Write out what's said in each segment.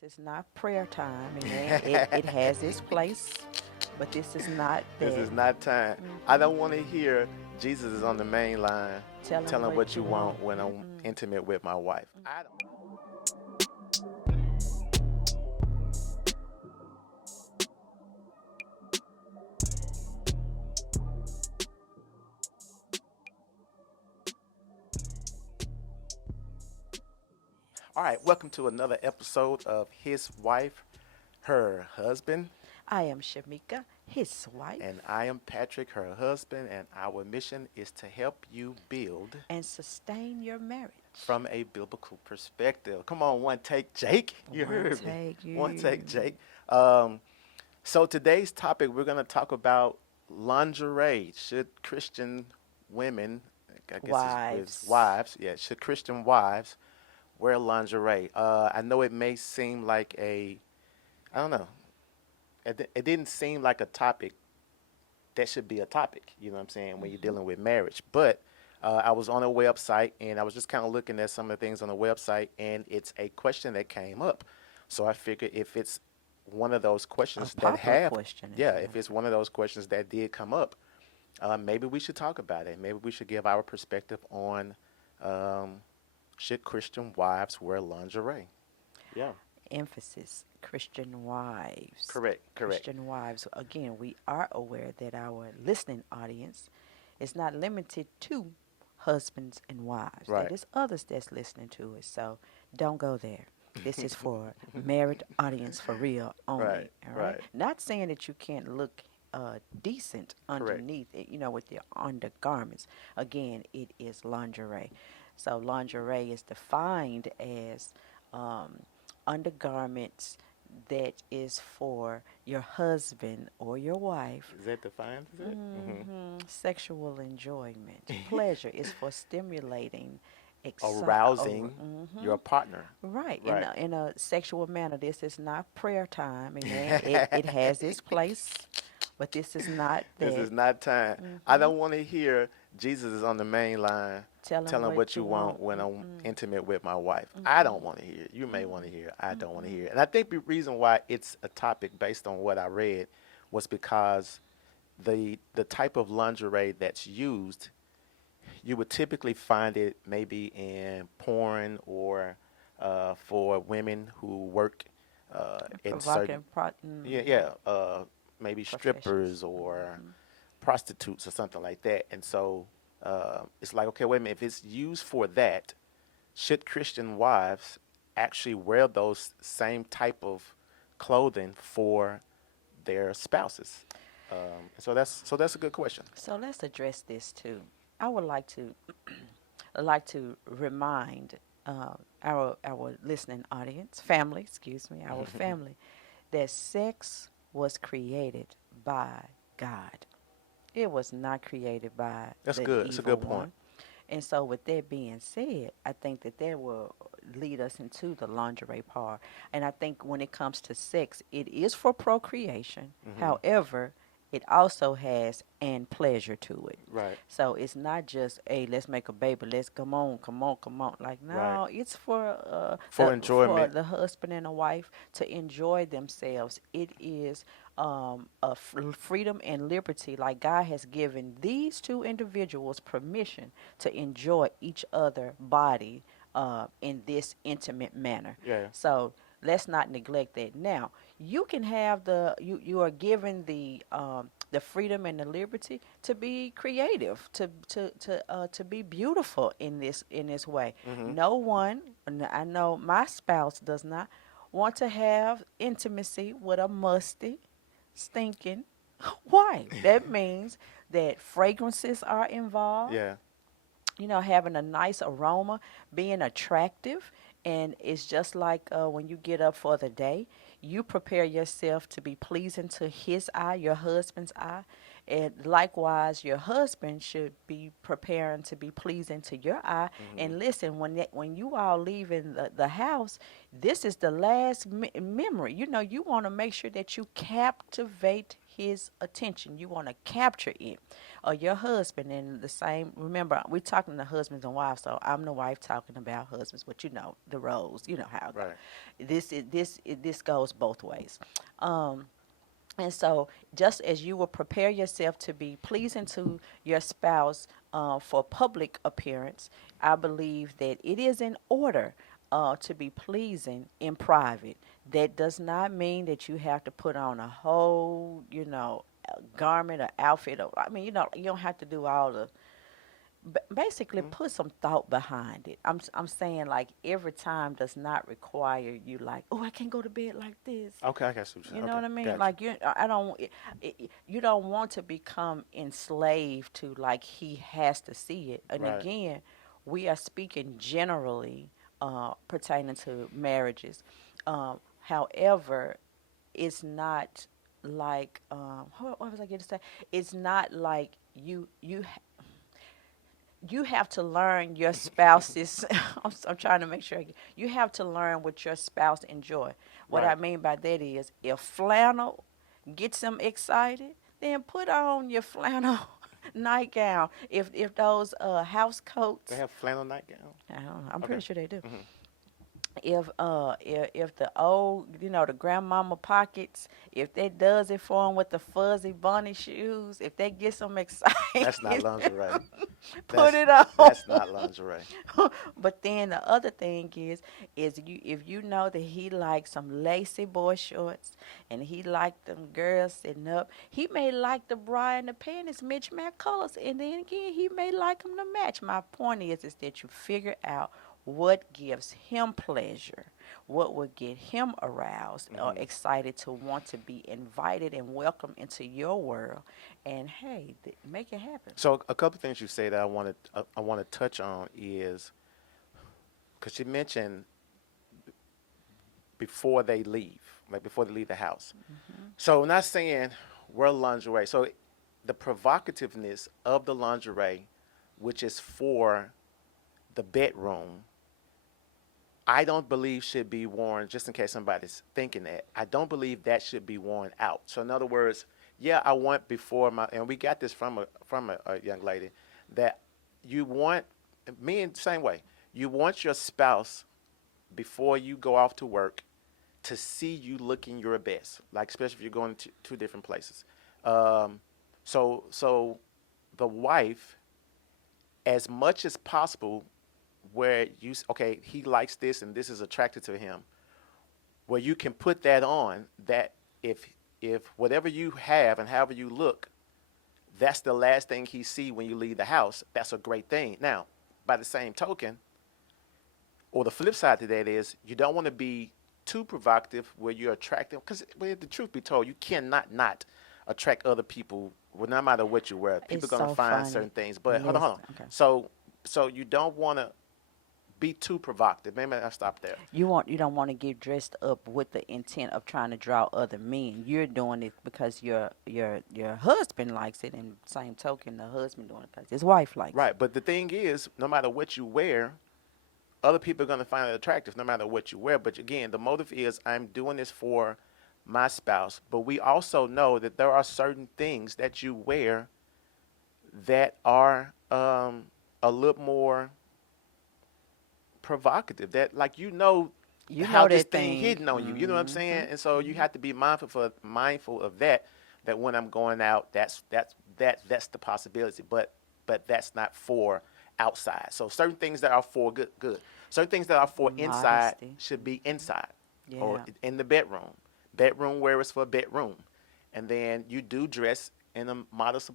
This is not prayer time. Amen. It has its place, but this is not This that. is not time. I don't want to hear Jesus is on the main line Tell them telling what what you you want. want when I'm Mm-mm. intimate with my wife. I don't. All right, welcome to another episode of His Wife, Her Husband, I am Shamika, his wife, and I am Patrick, her husband, and our mission is to help you build and sustain your marriage. from a biblical perspective. Come on, one take, Jake. You One heard me. take One take, you. Jake. Um, so today's topic, we're going to talk about lingerie. Should Christian women, I guess it's with Wives. wives, yeah, should Christian wives wear lingerie? I know it may seem like I don't know, it didn't seem like a topic that should be a topic, you know what I'm saying, when you're Hmm. dealing with marriage. But I was on a website and I was just kind of looking at some of the things on the website, and it's a question that came up. So I figured if it's one of those A questions that popular have, question, if yeah, you if will. it's one of those questions that did come up, maybe we should talk about it. Maybe we should give our perspective on um, should Christian wives wear lingerie? Yeah, Emphasis Christian wives. correct, correct. Christian wives. Again, we are aware that our listening audience is not limited to husbands and wives. That Right. is others that's listening to it. So don't go there. This is for married audience for real Right, only. All right. right, Not saying that you can't look decent correct. underneath it, with your undergarments. Again, it is lingerie. So lingerie is defined as um, undergarments that is for your husband or your wife. Is that defined? Is it? Sexual enjoyment. Pleasure is for stimulating, Arousing your partner. right, Right. in a sexual manner. This is not prayer time, amen. It has its place, but this is not This that. is not time. I Hmm. don't want to hear Jesus is on the main line Tell them telling what what you you want want. when I'm Mm-mm, intimate with my wife. I don't mm-mm, want to hear it. You may want to hear it. I don't want to mm-mm. hear it. And I think the reason why it's a topic based on what I read was because the type of lingerie that's used, you would typically find it maybe in porn or for women who work in certain, Provocative yeah, yeah, maybe professions. strippers or Hmm. prostitutes or something like that. And so it's like, okay, wait a minute, if it's used for that, should Christian wives actually wear those same type of clothing for their spouses? So that's a good question. So let's address this too. I would like to remind our listening audience, family, excuse me, our family, that sex was created by God. It was not created by That's the good. That's a evil good point. one. And so, with that being said, I think that will lead us into the lingerie part. And I think when it comes to sex, it is for procreation. Hmm. However, it also has and pleasure to it. Right. So it's not just, hey, let's make a baby, let's come on, come on, come on. Like Right. no, it's for For for enjoyment. the husband and the wife to enjoy themselves. It is freedom and liberty. Like God has given these two individuals permission to enjoy each other body in this intimate manner. Yeah. So let's not neglect that. Now you can have you are given the freedom and the liberty to be creative, to be beautiful in this way. Hmm. No one, I know my spouse does not want to have intimacy with a musty, stinking wife. That means that fragrances are involved, Yeah. having a nice aroma, being attractive. And it's just like when you get up for the day, you prepare yourself to be pleasing to his eye, your husband's eye. And likewise, your husband should be preparing to be pleasing to your eye. Hmm. And listen, when you all leaving the house, this is the last memory. You want to make sure that you captivate his attention. You want to capture it. Or your husband in the same. Remember, we're talking to husbands and wives, so I'm the wife talking about husbands. But you know the roles. You know how it goes. Right. This goes both ways. Um, and so, just as you will prepare yourself to be pleasing to your spouse for public appearance, I believe that it is in order to be pleasing in private. That does not mean that you have to put on a whole, garment or outfit. Or, I mean, you don't have to do all the basically Mhm. put some thought behind it. I'm saying like every time does not require you like, oh, I can't go to bed like this. Okay, I got what you're saying. You know Okay, what I mean? gotcha. Like I don't, you don't want to become enslaved to like he has to see it. And Right. again, we are speaking generally pertaining to marriages. However, it's not like what was I going to say? It's not like you have to learn your spouse's. I'm trying to make sure you have to learn what your spouse enjoy. What I Right. mean by that is, if flannel gets them excited, then put on your flannel nightgown. If those house They coats, have flannel nightgown. I don't know, I'm Okay. pretty sure they do. Hmm. If the old the grandmama pockets, if that does it for them with the fuzzy bunny shoes, if that gets them excited, That's not lingerie. put That's it on. that's not lingerie. But then the other thing is you if you know that he likes some lacy boy shorts and he like them girls sitting up, he may like the bra and the panties mismatch colors, and then again he may like them to match. My point is that you figure out what gives him pleasure, what will get him aroused or Hmm. excited to want to be invited and welcome into your world, and hey, make it happen. So a couple things you say that I want to touch on is because you mentioned before they leave, like before they leave the house. So we're not saying wear lingerie. So the provocativeness of the lingerie, which is for the bedroom, I don't believe should be worn, just in case somebody's thinking that. I don't believe that should be worn out. So in other words, yeah, I want before my, and we got this from a young lady, that you want, me in the same way, you want your spouse before you go off to work to see you looking your best, like especially if you're going to two different places. Um, so the wife, as much as possible, where okay, he likes this and this is attracted to him, where you can put that on, that if whatever you have and however you look, that's the last thing he see when you leave the house, that's a great thing. Now, by the same token, or the flip side to that is, you don't want to be too provocative where you're attractive, because well, the truth be told, you cannot not attract other people, well, no matter what you wear. People It's are going to so find funny. certain things. But hold on, hold Listen, on. okay. So you don't want to be too provocative. Maybe I'll stop there. You don't want to get dressed up with the intent of trying to draw other men. You're doing it because your husband likes it, and same token, the husband doing it because his wife likes it. Right. But the thing is, no matter what you wear, other people are going to find it attractive no matter what you wear. But again, the motive is, I'm doing this for my spouse. But we also know that there are certain things that you wear that are a little more provocative. That, like, You how know this that thing thing. hidden on you. You know what I'm Hmm. saying? And so you have to be mindful of that. That when I'm going out, that's the possibility. But that's not for outside. So certain things that are for good. Certain things that are for inside Modesty. should be inside or Yeah. in the bedroom. Bedroom wear is for bedroom, and then you do dress in a modest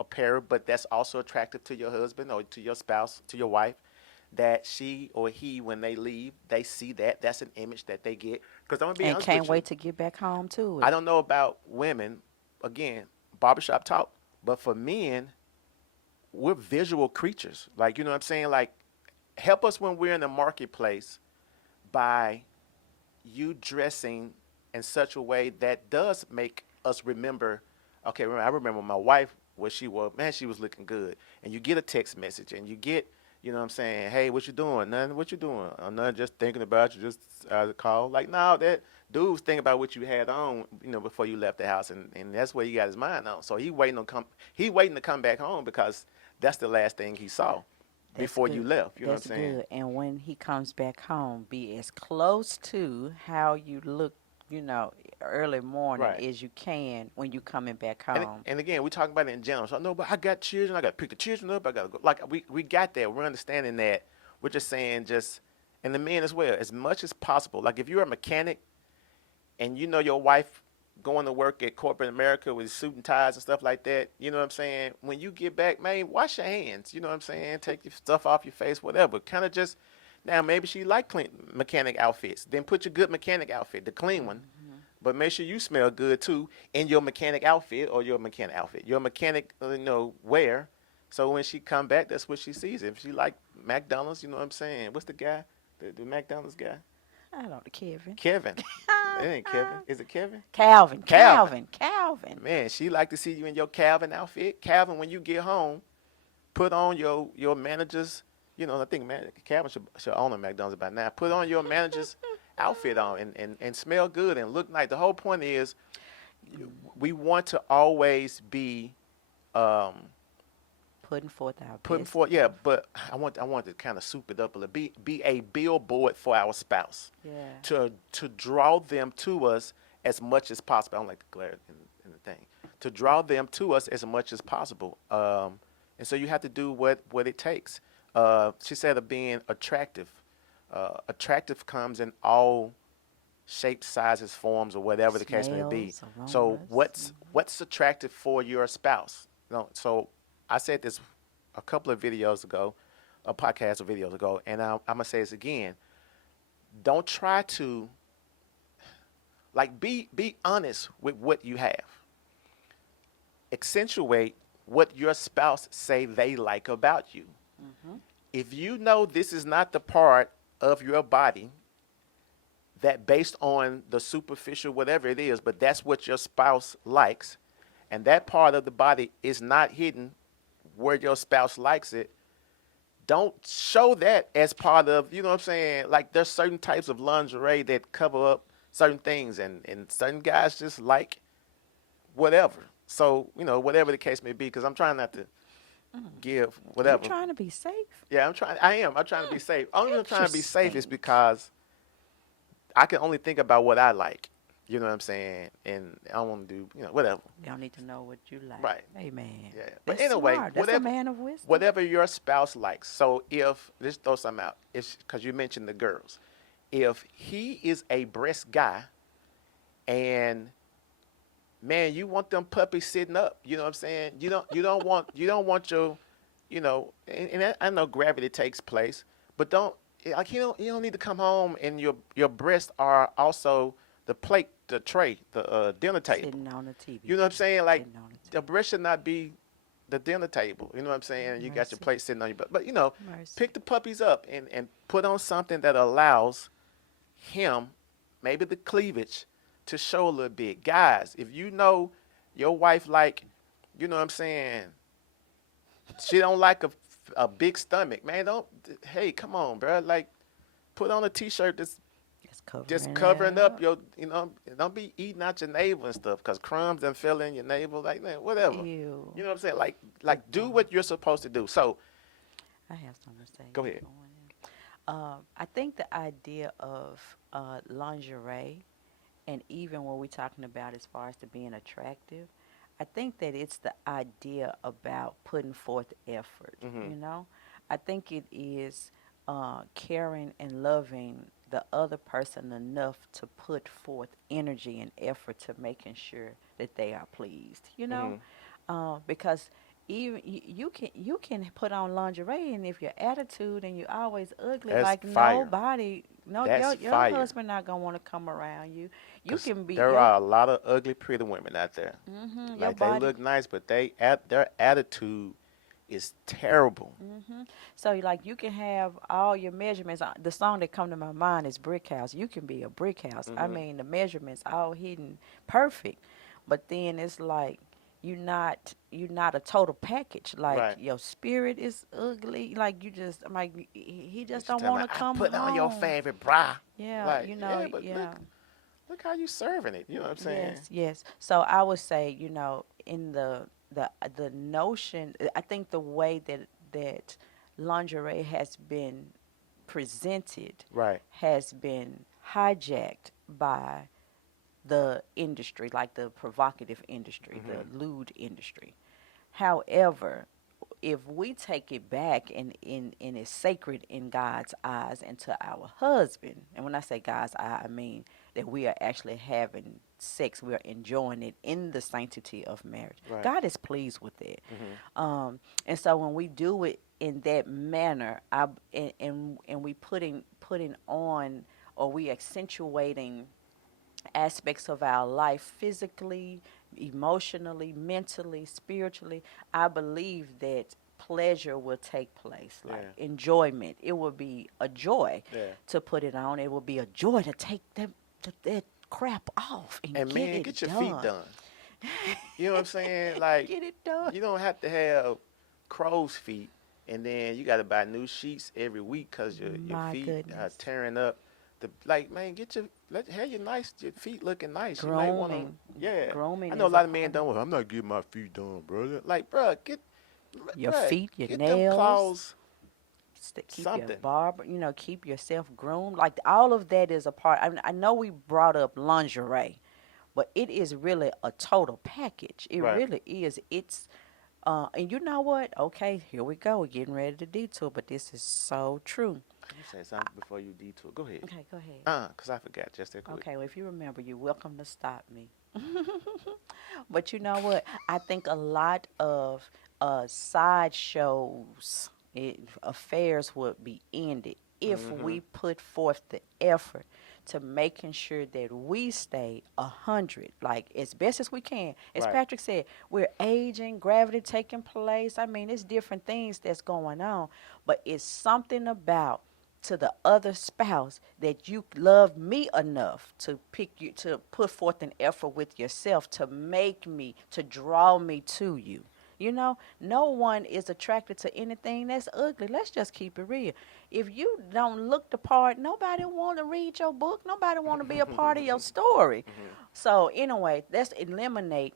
apparel, but that's also attractive to your husband or to your spouse, to your wife. That she or he, when they leave, they see that. That's an image that they get. Because I'm gonna be And honest can't with you, wait to get back home to I it. don't know about women. Again, barbershop talk. But for men, we're visual creatures. Like, you know what I'm saying? Like, help us when we're in the marketplace by you dressing in such a way that does make us remember. Okay, I remember my wife, where she was, man, she was looking good. And you get a text message, and you get You know what I'm saying? Hey, what you doing? Nothing. What you doing? Nothing. Just thinking about you. Just call. Like, no, that dude was thinking about what you had on, before you left the house, and that's what he got his mind on. So he waiting on come. He waiting to come back home because that's the last thing he saw That's before you good. left. You know what That's I'm saying? good. And when he comes back home, be as close to how you look, you know, early morning Right. as you can when you coming back And home. and again, we talking about it in general. So no, but I got children. I got to pick the children up. I got to go. Like we got that. We're understanding that. We're just saying and the men as well, as much as possible. Like if you're a mechanic and you know your wife going to work at corporate America with suit and ties and stuff like that, you know what I'm saying? When you get back, man, wash your hands. You know what I'm saying? Take your stuff off your face, whatever. Kind of just now maybe she like clean mechanic outfits. Then put your good mechanic outfit, the clean one. Hmm. But make sure you smell good too in your mechanic outfit or your mechanic outfit. Your mechanic, wear. So when she come back, that's what she sees. If she like McDonald's, you know what I'm saying? What's the guy? The McDonald's guy? I don't know, Kevin. Kevin. It ain't Kevin. Is it Kevin? Calvin, Calvin. Calvin, Calvin. Man, she like to see you in your Calvin outfit. Calvin, when you get home, put on your manager's. I think Calvin should own a McDonald's by now. Put on your manager's outfit on and smell good and look nice. The whole point is we want to always be um, Putting forth our putting best. forth. Yeah, but I want to kind of soup it up a little. Be a billboard for our spouse Yeah. to draw them to us as much as possible. I don't like the glare in the thing. To draw them to us as much as possible. And so you have to do what it takes. She said of being attractive. Attractive comes in all shapes, sizes, forms, or whatever the case may be. Smells, So aromas. what's attractive for your spouse? So I said this a couple of videos ago, a podcast of videos ago, and I'm gonna say this again. Don't try to be honest with what you have. Accentuate what your spouse say they like about you. Mm-hmm. If you know this is not the part of your body that based on the superficial whatever it is, but that's what your spouse likes, and that part of the body is not hidden where your spouse likes it, don't show that as part of, you know what I'm saying? Like there's certain types of lingerie that cover up certain things and certain guys just like whatever. So, whatever the case may be, because I'm trying not to give You whatever. trying to be safe? Yeah, I'm trying to be safe. Only reason I'm trying to be safe is Interesting. because I can only think about what I like. You know what I'm saying? And I don't want to do, whatever. Y'all need to know what you like. Right. Amen. Yeah. But That's anyway, smart. That's a man of wisdom. whatever your spouse likes. So if, let's throw something out, because you mentioned the girls. If he is a breast guy and man, you want them puppies sitting up, you know what I'm saying? You don't want your, and I know gravity takes place, but you don't need to come home and your breasts are also the plate, the tray, the dinner table. Sitting on the TV. You know what I'm saying? Like Sitting on the the breast should not be the dinner table. You know what I'm saying? You got your Mercy. plate sitting on your butt. But Mercy. pick the puppies up and put on something that allows him, maybe the cleavage, to show a little bit. Guys, if you know your wife like, you know what I'm saying, she don't like a big stomach, man, don't, hey, come on, bro. Like, put on a t-shirt that's just covering it up your, don't be eating out your navel and stuff, because crumbs done fell in your navel, like, man, whatever. Ew. You know what I'm saying? Like do what you're supposed to do. So, I have something to say. go ahead. I think the idea of lingerie, and even what we're talking about as far as to being attractive, I think that it's the idea about putting forth effort. Hmm. You know, I think it is caring and loving the other person enough to put forth energy and effort to making sure that they are pleased. You know, Hmm. because even you can put on lingerie, and if your attitude and you're always ugly, That's like fire. nobody, no, That's your fire. husband not gonna want to come around you. You Because can be there your are a lot of ugly, pretty women out there. your Like, they body. look nice, but their attitude is terrible. So like you can have all your measurements. The song that come to my mind is Brick House. You can be a brick house. I Hmm. mean the measurements all hidden perfect, but then it's like you're not a total package. Like Right. your spirit is ugly. Like you just I'm like he And just she don't tell want me, to I come put on your home. favorite bra. Yeah, Like, yeah, but yeah. look how you serving it. You know what I'm saying? Yes, yes. So I would say, in the notion, I think the way that lingerie has been presented Right. has been hijacked by the industry, like the provocative industry, Hmm. the lewd industry. However, if we take it back and it's sacred in God's eyes and to our husband, and when I say God's eye, I mean that we are actually having sex, we are enjoying it in the sanctity of marriage. Right. God is pleased with it. Hmm. And so when we do it in that manner, and we putting on, or we accentuating aspects of our life physically, emotionally, mentally, spiritually, I believe that pleasure will take place, like Yeah. enjoyment. It will be a joy Yeah. to put it on. It will be a joy to take that crap off and And get man, it get your feet done. done. You know what I'm saying? Like, Get it done. you don't have to have crow's feet, and then you got to buy new sheets every week because your My feet are goodness. tearing up. Like, man, have your feet looking nice. You might want to, Grooming. yeah. I Grooming know a is a lot of men part don't. of Well, I'm not getting my feet done, brother. Like, bro, your bruh, feet, your get them nails. claws Keep your something. barber, keep yourself groomed. Like all of that is a part. I know we brought up lingerie, but it is really a total package. It Right. really is. And you know what? Okay, here we go. We're getting ready to detour, but this is so true. You say something before you detour. Go ahead. Okay, go ahead. Cause I forgot just that quick. Okay, well, if you remember, you're welcome to stop me. But you know what? I think a lot of sideshows, affairs would be ended if Mm-hmm. we put forth the effort to making sure that we stay 100, like as best as we can. As Right. Patrick said, we're aging, gravity taking place. I mean, it's different things that's going on, but it's something about to the other spouse that you love me enough to pick you to put forth an effort with yourself to make me to draw me to you. No one is attracted to anything that's ugly. Let's just keep it real. If you don't look the part, nobody want to read your book. Nobody want to be a part of your story. Hmm. So anyway, let's eliminate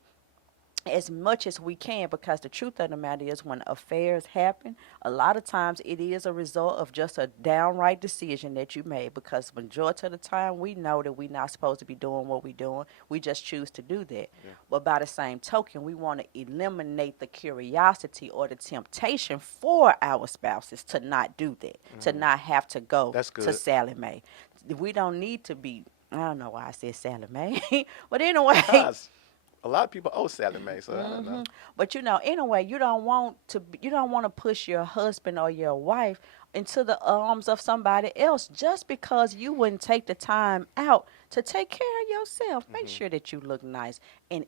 as much as we can, because the truth of the matter is when affairs happen, a lot of times it is a result of just a downright decision that you made, because majority of the time we know that we're not supposed to be doing what we're doing. We just choose to do that. Yeah. But by the same token, we want to eliminate the curiosity or the temptation for our spouses to not do that, to Hmm. not have to go That's to good. Sally Mae. We don't need to be, I don't know why I said Sally Mae, but anyway. Cause a lot of people owe Sally Mae, so I don't know. But anyway, you don't want to push your husband or your wife into the arms of somebody else just because you wouldn't take the time out to take care of yourself. Make Hmm. sure that you look nice. And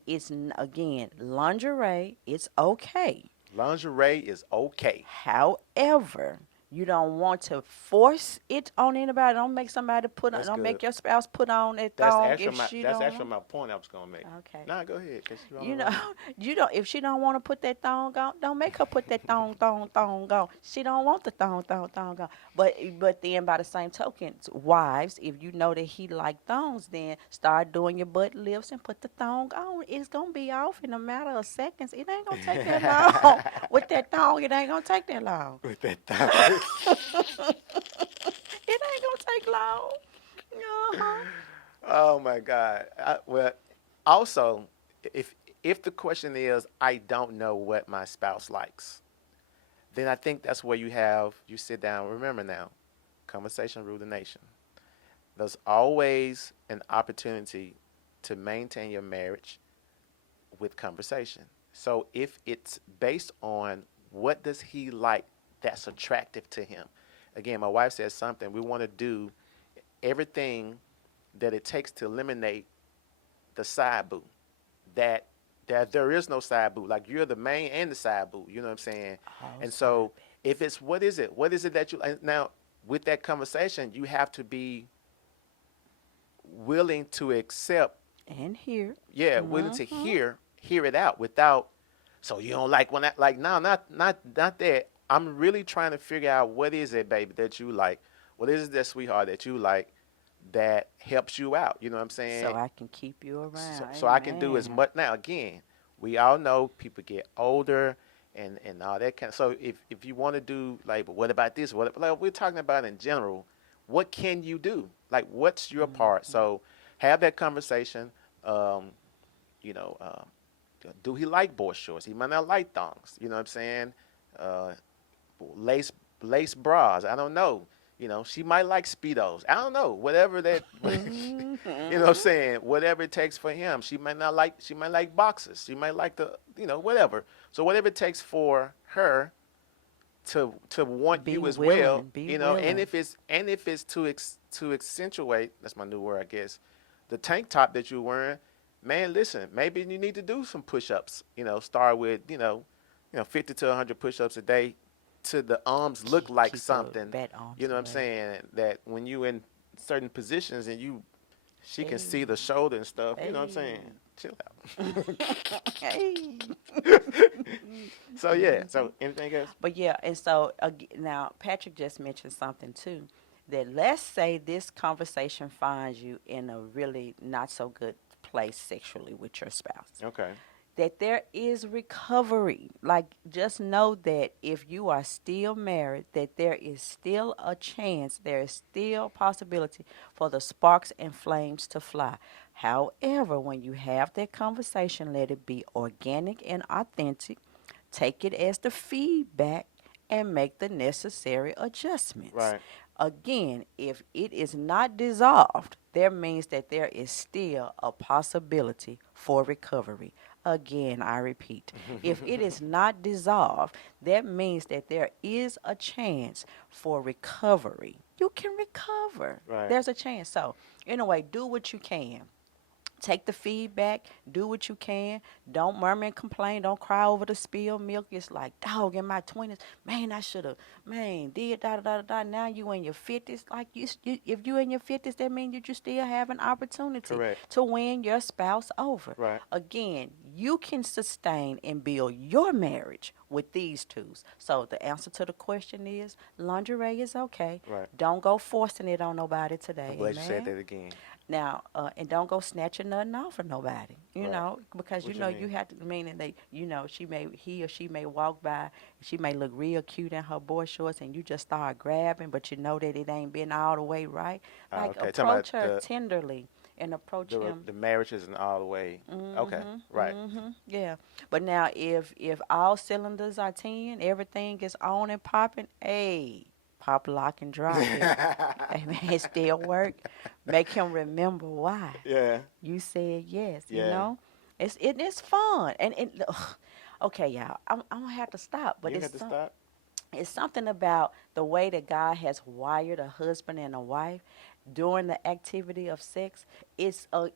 again, lingerie, it's okay. Lingerie is okay. However, you don't want to force it on anybody. Don't make somebody That's don't good. make your spouse put on a That's thong actually if my she that's don't actually want. my point I was gonna make. Okay. Nah, go ahead, cause you're on the You know, roll. you don't. If she don't want to put that thong on, don't make her put that thong on. She don't want the thong on. But then by the same token, wives, if you know that he like thongs, then start doing your butt lifts and put the thong on. It's gonna be off in a matter of seconds. It ain't gonna take that long. With that thong, it ain't gonna take that long. With that thong. It ain't gonna take long. Uh-huh. Oh my God. Well, also, if if the question is, I don't know what my spouse likes, then I think that's where you sit down. Remember now, conversation rule the nation. There's always an opportunity to maintain your marriage with conversation. So if it's based on what does he like that's attractive to him. Again, my wife says something. We want to do everything that it takes to eliminate the side boo. That there is no side boo. Like you're the main and the side boo. You know what I'm saying? Oh, And stop so if it's what is it? What is it that you now with that conversation you have to be willing to accept, it. And here. yeah, willing to Mm-hmm. hear hear it out without. So you don't like when I like no, not that. I'm really trying to figure out what is it, baby, that you like. What is it, that sweetheart, that you like that helps you out? You know what I'm So saying? I can keep you So, around. so I can do as Amen. much. Now again, we all know people get older and all that kind of. So if you want to do like, but what about this? What like we're talking about in general? What can you do? Like, what's your part? Hmm. So have that conversation. Um, you know, do he like boy shorts? He might not like thongs. You know what I'm saying? Uh, lace lace bras. I don't know. You know, she might like speedos. I don't know. Whatever that, you know what I'm saying? Whatever it takes for him. She might not like. She might like boxes. She might like the, whatever. So whatever it takes for her to want Be you as well. willing. Be You know, and willing. if it's to accentuate. That's my new word, I guess. The tank top that you're wearing, man. Listen, maybe you need to do some push-ups. Start with 50 to 100 push-ups a day, to the arms look like Keep the something. bat You arms know what I'm away. saying? That when you in certain positions and she can Hey. see the shoulder and stuff. You know what I'm saying? Hey. Chill out. Hey. So yeah. So anything else? But yeah, and so now Patrick just mentioned something too. That let's say this conversation finds you in a really not so good place sexually with your spouse. Okay. That there is recovery. Like, just know that if you are still married, that there is still a chance, there is still possibility for the sparks and flames to fly. However, when you have that conversation, let it be organic and authentic. Take it as the feedback and make the necessary adjustments. Right. Again, if it is not dissolved, that means that there is still a possibility for recovery. Again, I repeat, if it is not dissolved, that means that there is a chance for recovery. You can recover. Right. There's a chance. So, anyway, do what you can. Take the feedback, do what you can. Don't murmur and complain. Don't cry over the spilled milk. It's like, dog, in my 20s, man, I should have, man, did da da da da. Now you in your 50s. Like, if you in your 50s, that means that you still have an opportunity Correct. to win your spouse over. Right. Again, you can sustain and build your marriage with these tools. So the answer to the question is lingerie is okay. Right. Don't go forcing it on nobody I'm today. glad you said Amen. that again. Now, and don't go snatching nothing off of nobody, Right. because What you you mean? have to, meaning that, he or she may walk by, she may look real cute in her boy shorts, and you just start grabbing, but you know that it ain't been all the way right. Like, Okay. Talking about approach her tenderly and approach him. the marriage isn't all the way. Okay. Right. Yeah. But now, if all cylinders are 10, everything is on and popping, hey, pop, lock, and drop it. Hey, man, it still work. Make him remember why Yeah. you said yes. Yeah. It's fun, okay, y'all. I'm gonna have to stop, but You had to stop. it's something about the way that God has wired a husband and a wife during the activity of sex. It's a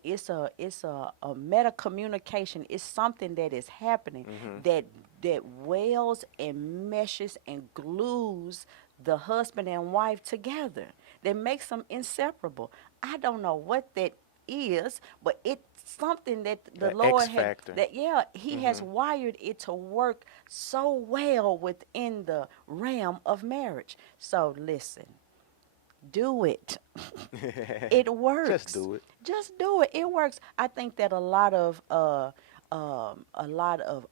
meta communication. It's something that is happening Mm-hmm. that welds and meshes and glues the husband and wife together. That makes them inseparable. I don't know what that is, but it's something that the The Lord X had, factor. that yeah, he has Mm-hmm. wired it to work so well within the realm of marriage. So listen, do it. It Just works. do it. Just do it. It works. I think that a lot of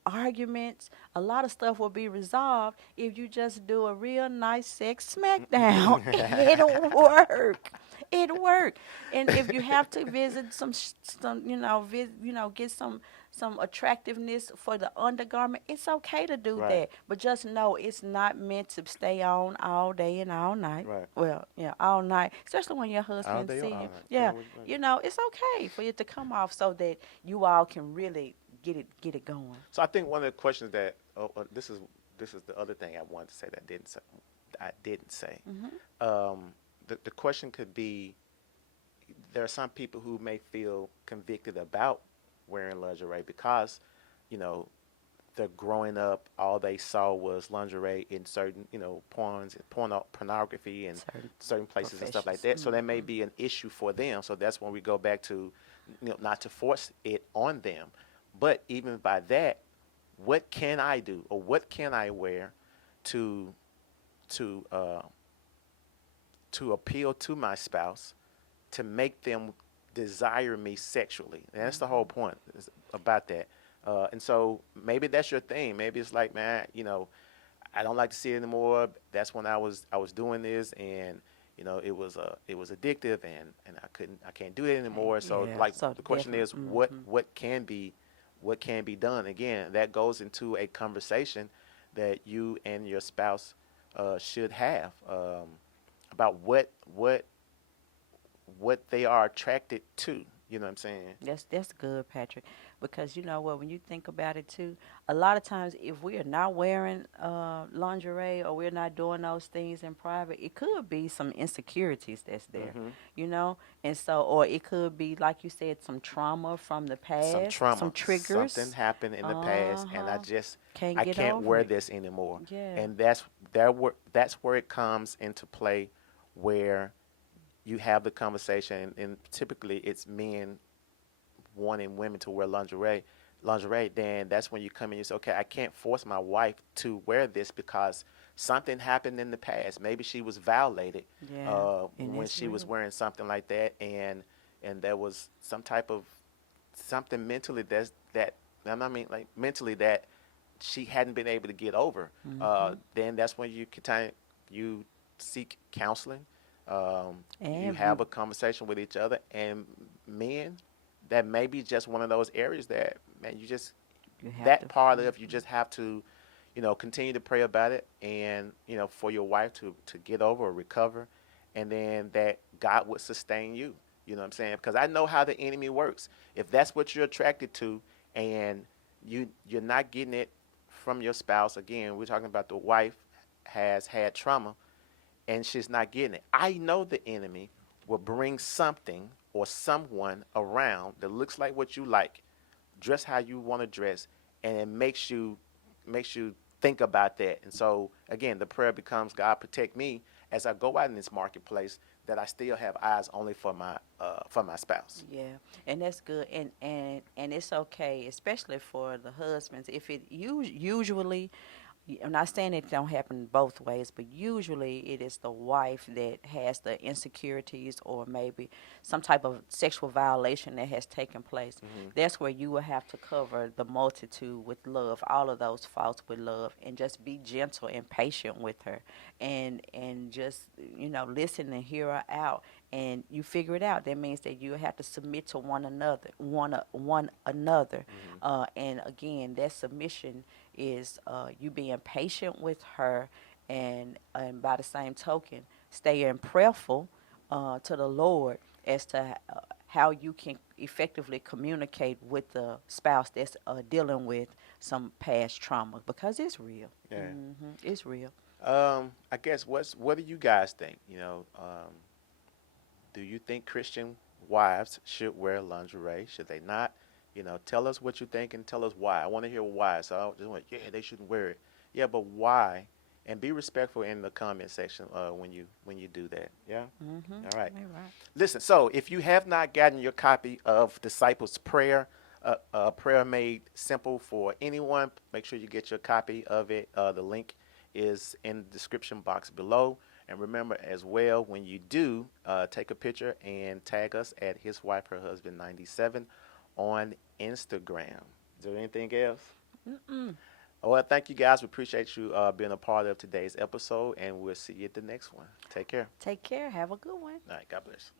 arguments, a lot of stuff will be resolved if you just do a real nice sex smackdown. It'll work. It work. And if you have to visit get some attractiveness for the undergarment, it's okay to do Right. that. But just know it's not meant to stay on all day and all night. Right. Well, yeah, all night, especially when your All husband day or see all you. night. Yeah, Depending on what it's okay for it to come off so that you all can really get it going. So I think one of the questions that this is the other thing I wanted to say that I didn't say. Hmm. The question could be, there are some people who may feel convicted about wearing lingerie because, you know, they're growing up, all they saw was lingerie in certain, pornography and Certain certain places and stuff like professions. that. So that may Hmm. be an issue for them. So that's when we go back to, not to force it on them, But even by that, what can I do or what can I wear to to uh, to appeal to my spouse to make them desire me sexually? And that's the whole point is about that. And so maybe that's your thing. Maybe it's like, man, I don't like to see it anymore. That's when I was doing this, and it was addictive, and I can't do it Okay. anymore. So Yeah. like So the question definitely. is, what can be done? Again, that goes into a conversation that you and your spouse should have about what they are attracted to. You know what I'm saying? That's good, Patrick. Because you know what, when you think about it too, a lot of times if we are not wearing lingerie or we're not doing those things in private, it could be some insecurities that's there, Hmm. you know. And so, or it could be like you said, some trauma from the Some past, some trauma, something triggers. happened in the Uh past, and huh. Can't I get can't over wear it. this anymore. Yeah. And that's where it comes into play, where you have the conversation, and typically it's men wanting women to wear lingerie. Then that's when you come in and you say, okay, I can't force my wife to wear this because something happened in the past. Maybe she was violated Yeah. And when it's she was real. wearing something like that, and there was some type of something mentally that I mean, like mentally, that she hadn't been able to get over. Mhm. Then that's when you seek counseling. You And have you a conversation with each other, and men, that may be just one of those areas that, man, you have to. that part Mhm. of you just have to, continue to pray about it, and for your wife to get over or recover, and then that God would sustain you. You know what I'm saying? Because I know how the enemy works. If that's what you're attracted to, and you're not getting it from your spouse, again, we're talking about the wife has had trauma and she's not getting it. I know the enemy will bring something or someone around that looks like what you like, dress how you want to dress, and it makes you think about that. And so again, the prayer becomes, God, protect me as I go out in this marketplace, that I still have eyes only for my spouse. Yeah, and that's good, and it's okay, especially for the husbands. If it usually, I'm not saying it don't happen both ways, but usually it is the wife that has the insecurities or maybe some type of sexual violation that has taken place. Hmm. That's where you will have to cover the multitude with love, all of those faults with love, and just be gentle and patient with her, and just listen and hear her out, and you figure it out. That means that you have to submit to one another, Hmm. and again, that submission is you being patient with her, and by the same token, staying prayerful to the Lord as to how you can effectively communicate with the spouse that's dealing with some past trauma, because it's real. Yeah. It's real. I guess what do you guys think? Do you think Christian wives should wear lingerie? Should they not? Tell us what you think and tell us why. I want to hear why. So I just want, yeah, they shouldn't wear it. Yeah, but why? And be respectful in the comment section when you do that. Yeah. All right. All right. Listen. So if you have not gotten your copy of Disciples Prayer, a prayer made simple for anyone, make sure you get your copy of it. The link is in the description box below. And remember as well, when you do, take a picture and tag us at his wife, her husband 97 on Instagram. Is there anything else? Mm-mm. Well, thank you guys. We appreciate you being a part of today's episode, and we'll see you at the next one. Take care. Take care. Have a good one. All right. God bless.